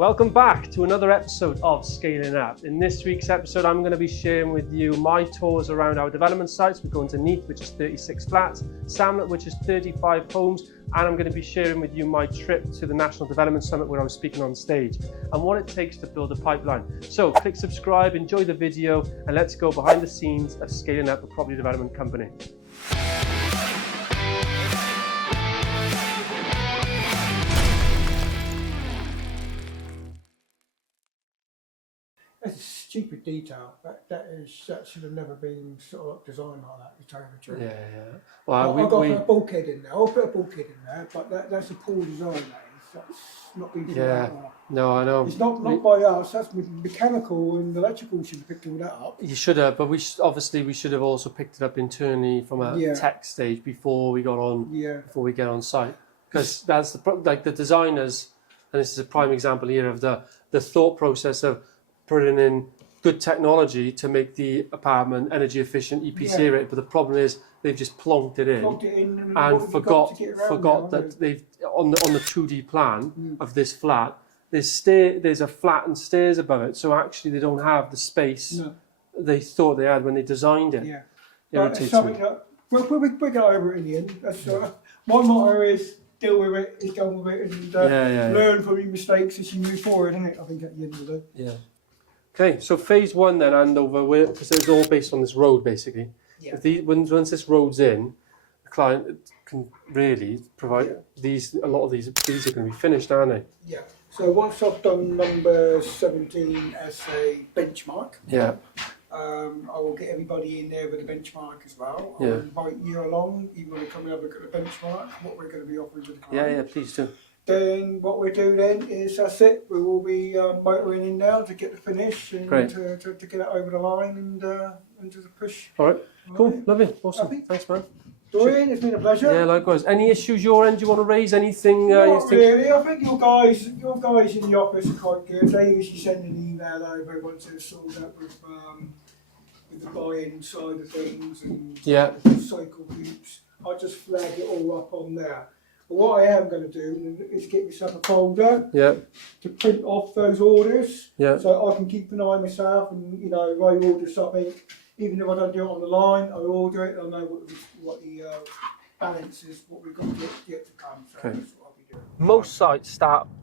Welcome back to another episode of Scaling Up. In this week's episode, I'm going to be sharing with you my tours around our development sites. We're going to Neath, which is 36 flats, Samlet, which is 35 homes, and I'm going to be sharing with you my trip to the National Development Summit where I was speaking on stage and what it takes to build a pipeline. So click subscribe, enjoy the video, and let's go behind the scenes of scaling up a property development company. It's a stupid detail. That should have never been sort of designed like that, to tell you the truth. Yeah. Well, I've got to put a bulkhead in there. I'll put a bulkhead in there, but that's a poor design, that is. That's not been done well. No, I know. It's not by us, that's mechanical and electrical should have picked all that up. You should have, but we should have also picked it up internally from a tech stage before we got on, before we get on site. Because that's the designers, and this is a prime example here of the thought process of putting in good technology to make the apartment energy efficient, EPC rated, but the problem is they've just plonked it in and forgot that they've on the 2D plan of this flat. There's a flat and stairs above it, so actually they don't have the space they thought they had when they designed it. Yeah, irritates me. We'll go over it in the end. That's my motto is deal with it, get on with it, and learn from your mistakes as you move forward, isn't it? I think at the end of the day. Yeah. Okay, so phase one then, Andover, because it's all based on this road basically. Yeah. Once this road's in, the client can really provide these. A lot of these are going to be finished, aren't they? Yeah. So once I've done number 17 as a benchmark, I will get everybody in there with a benchmark as well. I'll invite you along. You want to come and have a look at the benchmark, what we're going to be offering to the client. Yeah, please do. Then what we do then is that's it. We will be motoring in now to get the finish and to get it over the line and to the push. All right, cool, lovely, awesome. Happy? Thanks, man. Dorian, it's been a pleasure. Yeah, likewise. Any issues your end? Do you want to raise anything? Not really. I think your guys in the office are quite good. They usually send an email over once they're sorted out with the buy-in side of things and cycle groups. I just flag it all up on there. But what I am going to do is get myself a folder to print off those orders so I can keep an eye on myself and, if I order something, even if I don't do it on the line, I order it, I know what the balance is, what we've got to get to come. So that's what I'll be doing. Most sites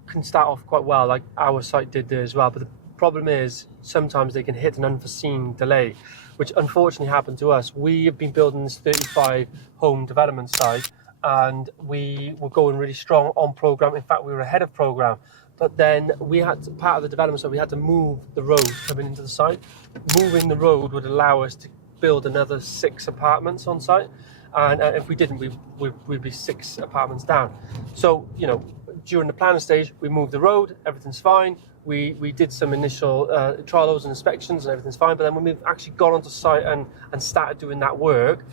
can start off quite well, like our site did there as well, but the problem is sometimes they can hit an unforeseen delay, which unfortunately happened to us. We have been building this 35 home development site, and we were going really strong on program. In fact, we were ahead of program. But then part of the development, so we had to move the road coming into the site. Moving the road would allow us to build another 6 apartments on site. And if we didn't, we'd be 6 apartments down. So, during the planning stage, we moved the road, everything's fine. We did some initial trials and inspections and everything's fine. But then when we actually got onto site and started doing that work,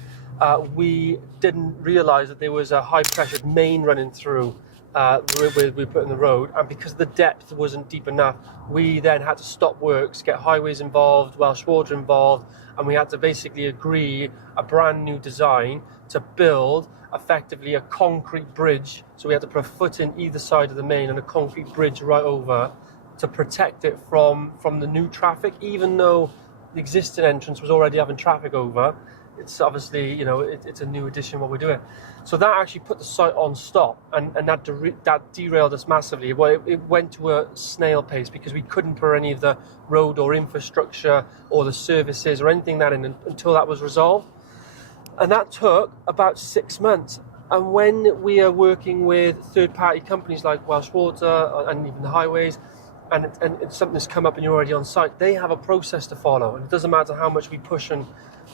we didn't realise that there was a high-pressured main running through where we put in the road, and because the depth wasn't deep enough, we then had to stop works, get highways involved, Welsh Water involved, and we had to basically agree a brand new design to build effectively a concrete bridge. So we had to put a foot in either side of the main and a concrete bridge right over to protect it from the new traffic, even though the existing entrance was already having traffic over. It's obviously, it's a new addition what we're doing. So that actually put the site on stop, and that derailed us massively. Well, it went to a snail pace because we couldn't put any of the road or infrastructure or the services or anything that in until that was resolved. And that took about 6 months. And when we are working with third-party companies like Welsh Water and even the highways, and something's come up and you're already on site, they have a process to follow. And it doesn't matter how much we push and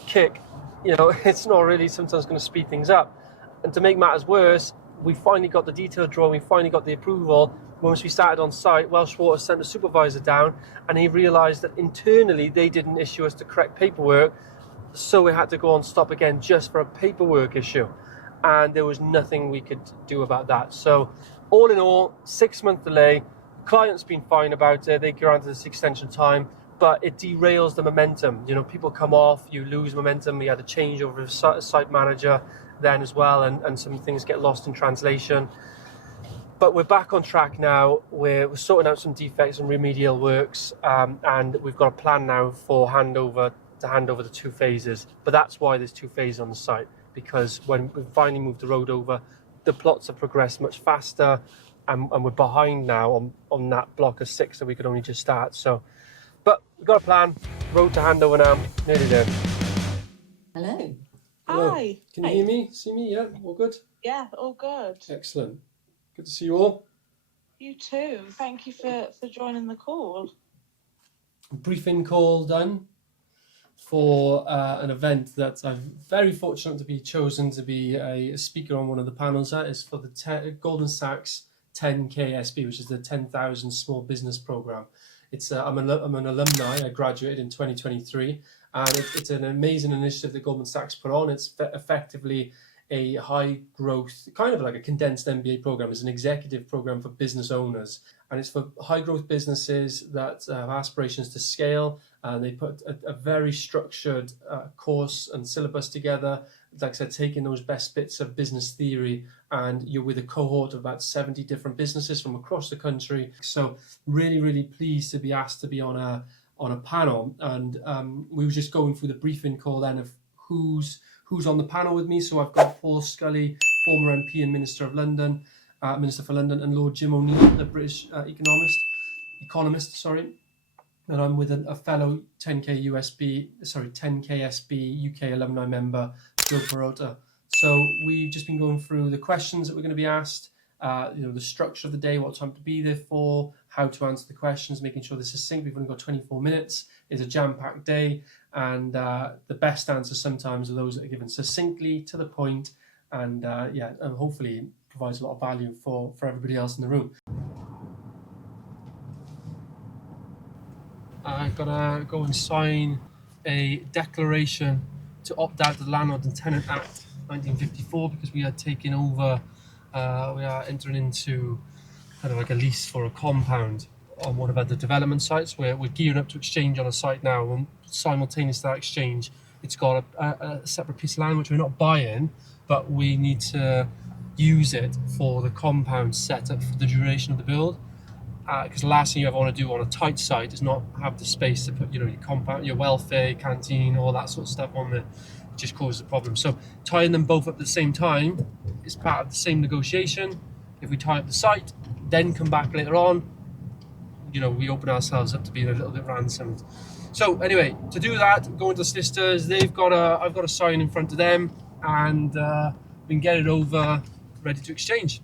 kick, it's not really sometimes going to speed things up. And to make matters worse, we finally got the detailed drawing, we finally got the approval. Once we started on site, Welsh Water sent a supervisor down, and he realised that internally they didn't issue us the correct paperwork, so we had to go on stop again just for a paperwork issue. And there was nothing we could do about that. So all in all, 6-month delay. Client's been fine about it, they granted us extension time, but it derails the momentum. People come off, you lose momentum. We had a change over a site manager then as well, and some things get lost in translation. But we're back on track now. We're sorting out some defects and remedial works, and we've got a plan now for hand over the 2 phases. But that's why there's 2 phases on the site, because when we finally moved the road over, the plots have progressed much faster, and we're behind now on that block of 6 that we could only just start. So, but we've got a plan. Road to hand over now. Nearly there. Hello. Hello. Hi. Can you hear me? See me? Yeah, all good? Yeah, all good. Excellent. Good to see you all. You too. Thank you for joining the call. Briefing call done for an event that I'm very fortunate to be chosen to be a speaker on one of the panels at. Is for the Goldman Sachs 10K SB, which is the 10,000 Small Business Program. It's I'm an alumni. I graduated in 2023, and it's an amazing initiative that Goldman Sachs put on. It's effectively a high growth, kind of like a condensed MBA program. It's an executive program for business owners, and it's for high growth businesses that have aspirations to scale. They put a very structured course and syllabus together. Like I said, taking those best bits of business theory, and you're with a cohort of about 70 different businesses from across the country. So really, really pleased to be asked to be on a panel. And we were just going through the briefing call then of who's on the panel with me. So I've got Paul Scully, former MP and Minister for London, and Lord Jim O'Neill, the British economist. And I'm with a fellow 10K SB UK alumni member, Joe Perota. So we've just been going through the questions that we're going to be asked, the structure of the day, what time to be there for, how to answer the questions, making sure this is succinct. We've only got 24 minutes. It's a jam-packed day, and the best answers sometimes are those that are given succinctly, to the point, and hopefully provides a lot of value for everybody else in the room. I've got to go and sign a declaration to opt out of the Landlord and Tenant Act 1954, because we are taking over, we are entering into kind of like a lease for a compound on one of our development sites. We're gearing up to exchange on a site now, and simultaneous to that exchange, it's got a separate piece of land which we're not buying, but we need to use it for the compound setup for the duration of the build. Because the last thing you ever want to do on a tight site is not have the space to put, your compound, your welfare, canteen, all that sort of stuff on there. It just causes a problem. So tying them both up at the same time is part of the same negotiation. If we tie up the site, then come back later on, we open ourselves up to being a little bit ransomed. So anyway, to do that, going to the solicitors, I've got a sign in front of them, and we can get it over, ready to exchange.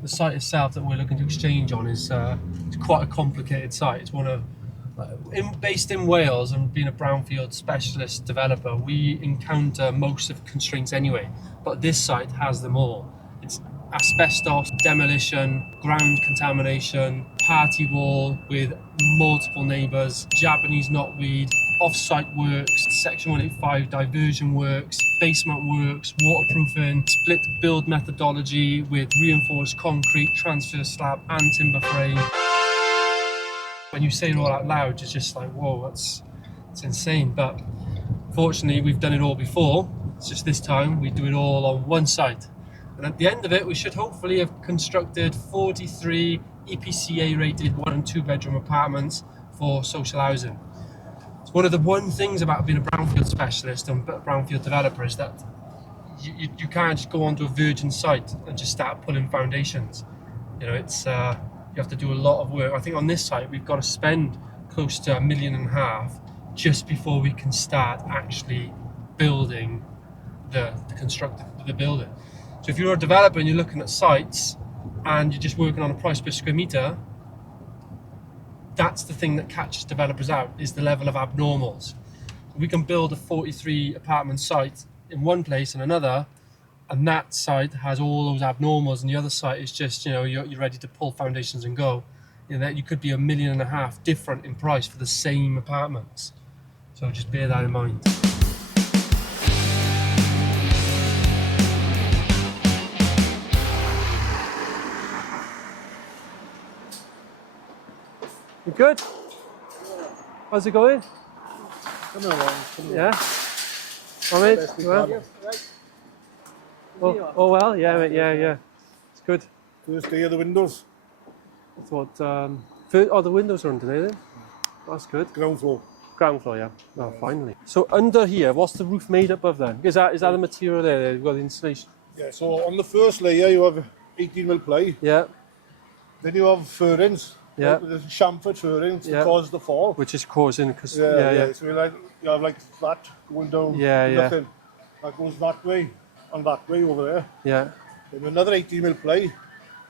The site itself that we're looking to exchange on is it's quite a complicated site. It's based in Wales, and being a brownfield specialist developer, we encounter most of the constraints anyway, but this site has them all. It's asbestos, demolition, ground contamination, party wall with multiple neighbours, Japanese knotweed, off-site works, Section 185 diversion works, basement works, waterproofing, split build methodology with reinforced concrete, transfer slab and timber frame. When you say it all out loud, it's just like, whoa, it's insane. But fortunately, we've done it all before. It's just this time we do it all on one site. And at the end of it, we should hopefully have constructed 43 EPCA rated 1 and 2 bedroom apartments for social housing. It's one of the things about being a brownfield specialist and a brownfield developer is that you can't just go onto a virgin site and just start pulling foundations. It's you have to do a lot of work. I think on this site we've got to spend close to $1.5 million just before we can start actually building the building. So if you're a developer and you're looking at sites and you're just working on a price per square meter, that's the thing that catches developers out, is the level of abnormals. We can build a 43 apartment site in one place and another, and that site has all those abnormals, and the other site is just, you're ready to pull foundations and go. That you could be $1.5 million different in price for the same apartments. So just bear that in mind. You good? How's it going? Coming along. Yeah? All right? You well? Oh well, yeah, mate, yeah. It's good. First day of the windows. I thought, the windows are under there then? That's good. Ground floor. Ground floor, yeah. Oh, finally. So under here, what's the roof made up of then? Is that the material there? You've got the insulation. Yeah, so on the first layer you have 18mm ply. Yeah. Then you have furrings. Yeah. Like the chamfered furrings to Yeah. cause the fall. Which is causing, because Yeah. So you have like that going down. Yeah, nothing. That goes that way and that way over there. Yeah. Then another 18mm ply.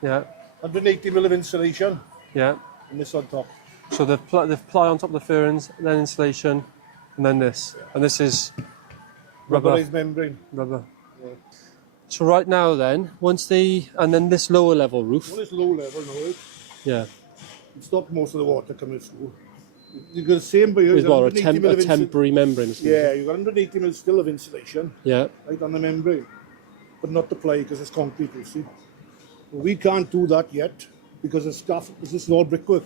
Yeah. 180mm of insulation. Yeah. And this on top. So they've ply on top of the furings, then insulation, and then this. Yeah. And this is rubber. Rubberized membrane. Rubber. Yeah. So right now then, and then this lower level roof. Well, it's low level now. Yeah. It stopped most of the water coming through. You got the same, but With what, a temporary membrane? Yeah, you've got 180mm still of insulation. Yeah. Right on the membrane, but not the ply because it's concrete, you see. We can't do that yet because the stuff, this is all brickwork.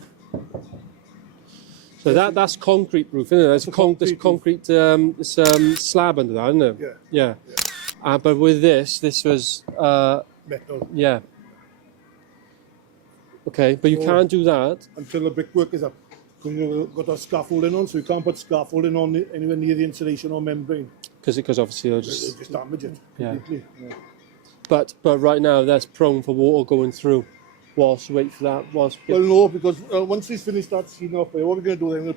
So that's concrete roof, isn't it? There's concrete slab under that, isn't it? Yeah. Yeah. But with this was Metal. Yeah. Okay, but you can't do that until the brickwork is up. Because you've got a scaffolding on, so you can't put scaffolding on anywhere near the insulation or membrane. Because obviously they'll just damage it completely. Yeah. But right now that's prone for water going through. Whilst you wait for that, Well, no, because once we finish that sealing off, what we're going to do then, we'll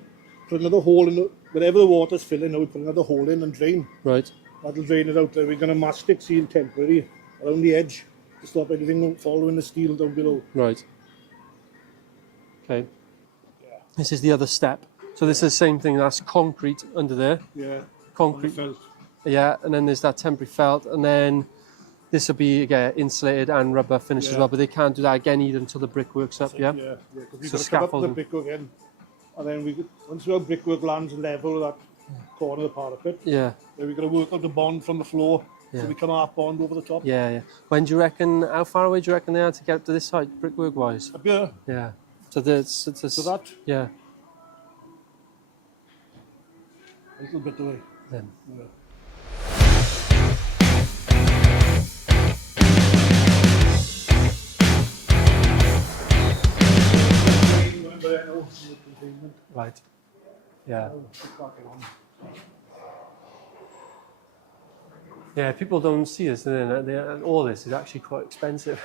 put another hole in, wherever the water's filling, now we put another hole in and drain. Right. That'll drain it out there. We're going to mastic seal temporary around the edge to stop anything following the steel down below. Right. Okay. Yeah. This is the other step. So this is the same thing, that's concrete under there. Yeah. Concrete. Felt. Yeah, and then there's that temporary felt, and then this will be again insulated and rubber finished as well, but they can't do that again either until the brickwork's up. Yeah. Because we've So got to cover up the scaffolding. brickwork in, and then once we have brickwork lands level that corner of the parapet, Yeah. then we've got to work out the bond from the floor, Yeah. so we come half bond over the top. Yeah, yeah. When do you reckon? How far away do you reckon they are to get up to this height, brickwork wise? Up here, Yeah. So that's so that Yeah. a little bit away. Then. Yeah. Right. Yeah. Yeah. People don't see this, and all this is actually quite expensive.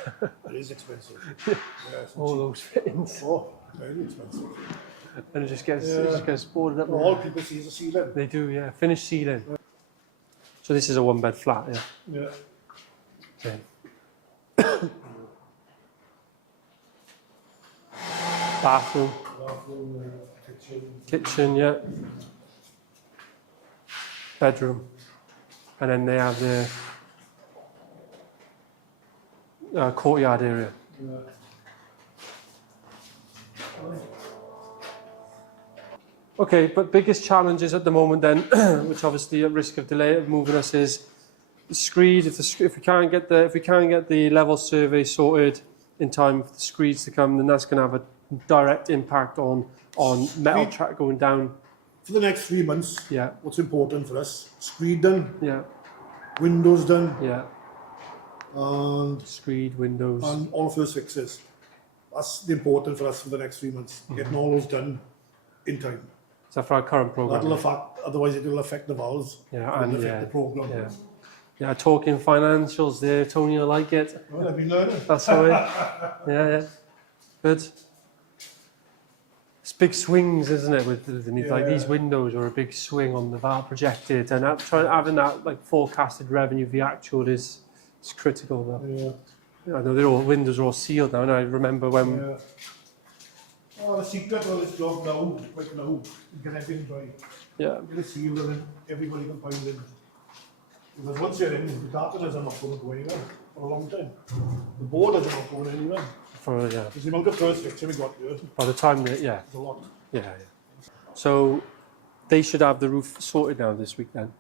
It is expensive. Yeah, All those fittings, oh, very expensive. and it just gets boarded up. All people see is the ceiling. They do, yeah. Finished ceiling. So this is a one-bed flat, yeah. Yeah. Okay. Bathroom, kitchen, yeah. Bedroom, and then they have the courtyard area. Okay, but biggest challenges at the moment then, which obviously at risk of delay of moving us, is the screed. If we can't get the level survey sorted in time for the screeds to come, then that's going to have a direct impact on metal track going down. For the next 3 months, Yeah, what's important for us? Screed done, yeah, windows done, yeah. and Screed, windows. all first fixes. That's the important for us for the next 3 months. Getting all those done in time. Is that for our current program? That'll affect. Otherwise, it will affect the valves. Yeah, It'll and affect the program. yeah. Yeah, talking financials there, Tony, I like it. Well, I've been learning. That's the way. Yeah. Good. It's big swings, isn't it? With like these windows are a big swing on the VAR projected, and having that like forecasted revenue, the actual is critical. Though. Yeah. I know windows are all sealed now, and I remember when. Yeah. Oh, the secret of this job now, quick now, you get everything dry. Yeah. Get it sealed and then everybody can find it. Because once you're in, the carpenters are not going to go anywhere for a long time. The borders are not going anywhere. Because the amount of first fixing we got here, By the time that it's a lot. Yeah. So they should have the roof sorted now this week then.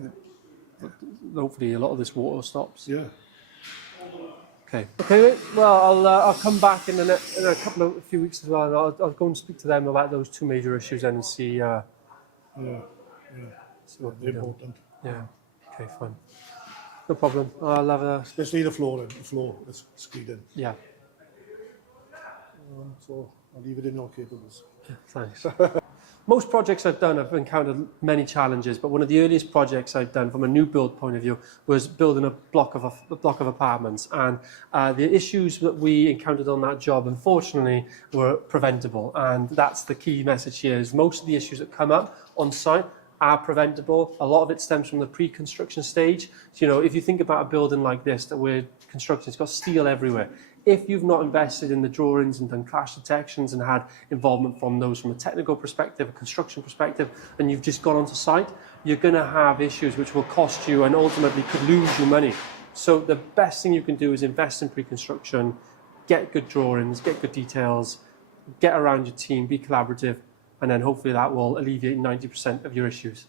Yeah. Hopefully a lot of this water stops. Yeah. Okay. Okay. Well, I'll come back in a few weeks as well, and I'll go and speak to them about those two major issues then and see. See what They're important. Yeah. Okay. Fine. No problem. I'll have a. Especially the floor is screeded. Yeah. So I'll leave it in your capables. Thanks. Most projects I've done, I've encountered many challenges, but one of the earliest projects I've done from a new build point of view was building a block of apartments, and the issues that we encountered on that job, unfortunately, were preventable. And that's the key message here: is most of the issues that come up on site are preventable. A lot of it stems from the pre-construction stage. So, you know, if you think about a building like this that we're constructing, it's got steel everywhere. If you've not invested in the drawings and done clash detections and had involvement from those from a technical perspective, a construction perspective, and you've just gone onto site, you're going to have issues which will cost you and ultimately could lose you money. So the best thing you can do is invest in pre-construction, get good drawings, get good details, get around your team, be collaborative, and then hopefully that will alleviate 90% of your issues.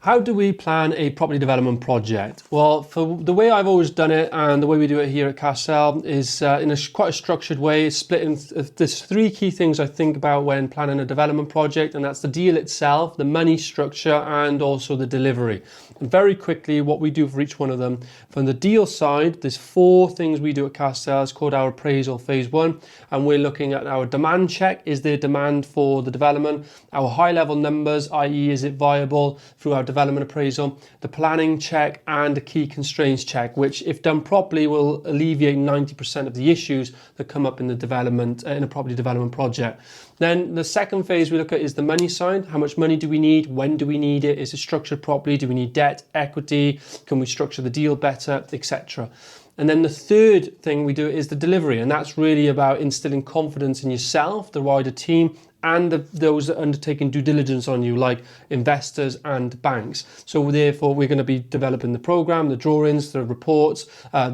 How do we plan a property development project? Well, for the way I've always done it and the way we do it here at Castell is in quite a structured way. It's split into there's three key things I think about when planning a development project, and that's the deal itself, the money structure, and also the delivery. And very quickly, what we do for each one of them. From the deal side, there's four things we do at Castell. It's called our appraisal phase 1, and we're looking at our demand check. Is there demand for the development? Our high level numbers, i.e. is it viable, through our development appraisal, the planning check, and the key constraints check, which if done properly will alleviate 90% of the issues that come up in the development, in a property development project. Then the second phase we look at is the money side. How much money do we need? When do we need it? Is it structured properly? Do we need debt, equity? Can we structure the deal better, etc.? And then the third thing we do is the delivery, and that's really about instilling confidence in yourself, the wider team, and those that are undertaking due diligence on you, like investors and banks. So therefore, we're going to be developing the program, the drawings, the reports,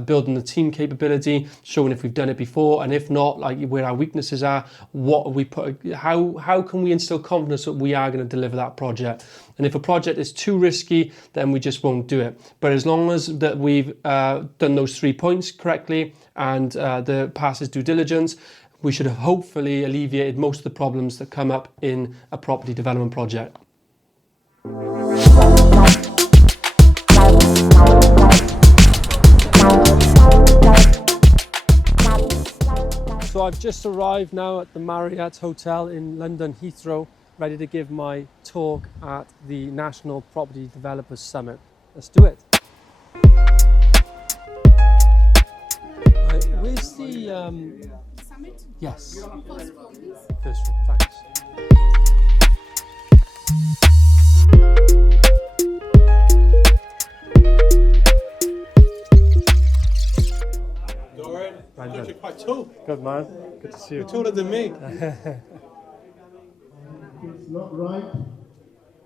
building the team capability, showing if we've done it before, and if not, like where our weaknesses are, what are we how can we instill confidence that we are going to deliver that project. And if a project is too risky, then we just won't do it. But as long as that we've done those 3 points correctly and the passes due diligence, we should have hopefully alleviated most of the problems that come up in a property development project. So I've just arrived now at the Marriott Hotel in London Heathrow, ready to give my talk at the National Property Developers Summit. Let's do it. Where's the Summit? yes. First floor, please. First one, thanks. Doran, Brandon. you're quite tall. Good man, good to see you. You're taller than me. It's not right.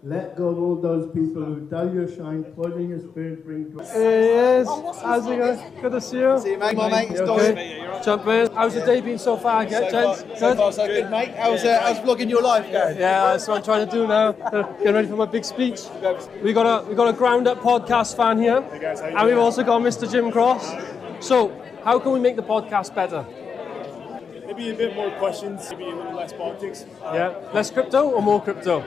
Let go of all those people who dull your shine, poison your spirit, bring to Here he is. How's it going? Good to see you. See you, mate. My mate, it's You Doran. okay? Jump in. How's the day been so far, gents? So far, so good, mate. How's vlogging your life going? Yeah, that's what I'm trying to do now. Getting ready for my big speech. We got a ground up podcast fan here, and we've also got Mr. Jim Cross. So, how can we make the podcast better? Maybe a bit more questions, maybe a little less politics. Yeah, less crypto or more crypto?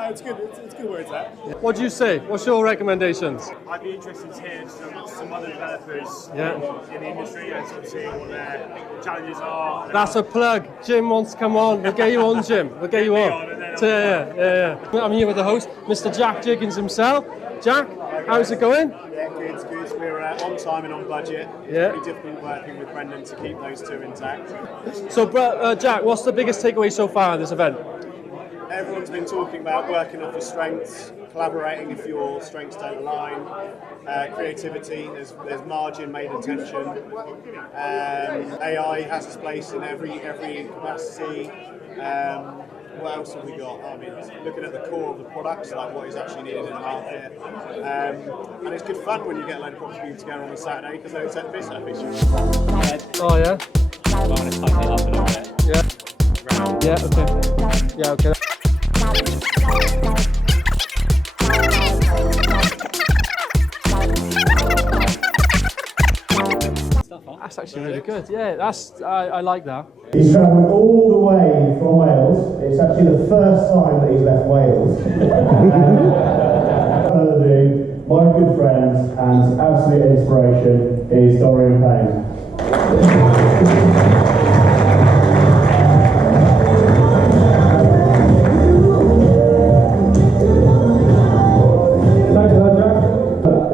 It's good. It's good where it's at. What do you say? What's your recommendations? I'd be interested to hear some other developers Yeah. in the industry and sort of seeing what their challenges are. That's a plug. Jim wants to come on. We'll get you on, Jim. We'll get you on. Yeah. I'm here with the host, Mr. Jack Jiggins himself. Jack, how's it going? Yeah, good. We're on time and on budget. Yeah. It's pretty difficult working with Brendan to keep those two intact. So, Jack, what's the biggest takeaway so far at this event? Everyone's been talking about working off your strengths, collaborating if your strengths don't align, creativity, there's margin made attention, AI has its place in every capacity. What else have we got? I mean, looking at the core of the products, like what is actually needed in the market. And it's good fun when you get a load of property people together on a Saturday because they don't take the piss out of each other. Oh, yeah? I'm going to tighten it up a little bit. Yeah. Yeah, okay. Yeah, okay. That's actually really good. Yeah, I like that. He's travelled all the way from Wales. It's actually the first time that he's left Wales. Further ado, my good friend and absolute inspiration is Dorian Payne.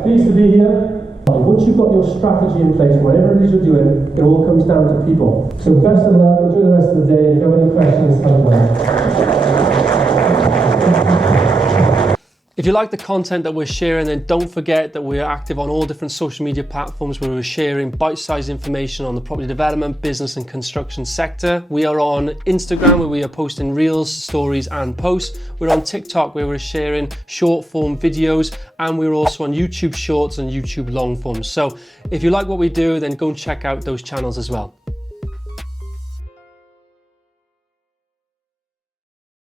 Pleased to be here. Once you've got your strategy in place, whatever it is you're doing, it all comes down to people. So best of luck, enjoy the rest of the day. If you have any questions, tell me. If you like the content that we're sharing, then don't forget that we're active on all different social media platforms where we're sharing bite-sized information on the property development, business and construction sector. We are on Instagram where we are posting reels, stories and posts. We're on TikTok where we're sharing short form videos, and we're also on YouTube Shorts and YouTube long forms. So if you like what we do, then go and check out those channels as well.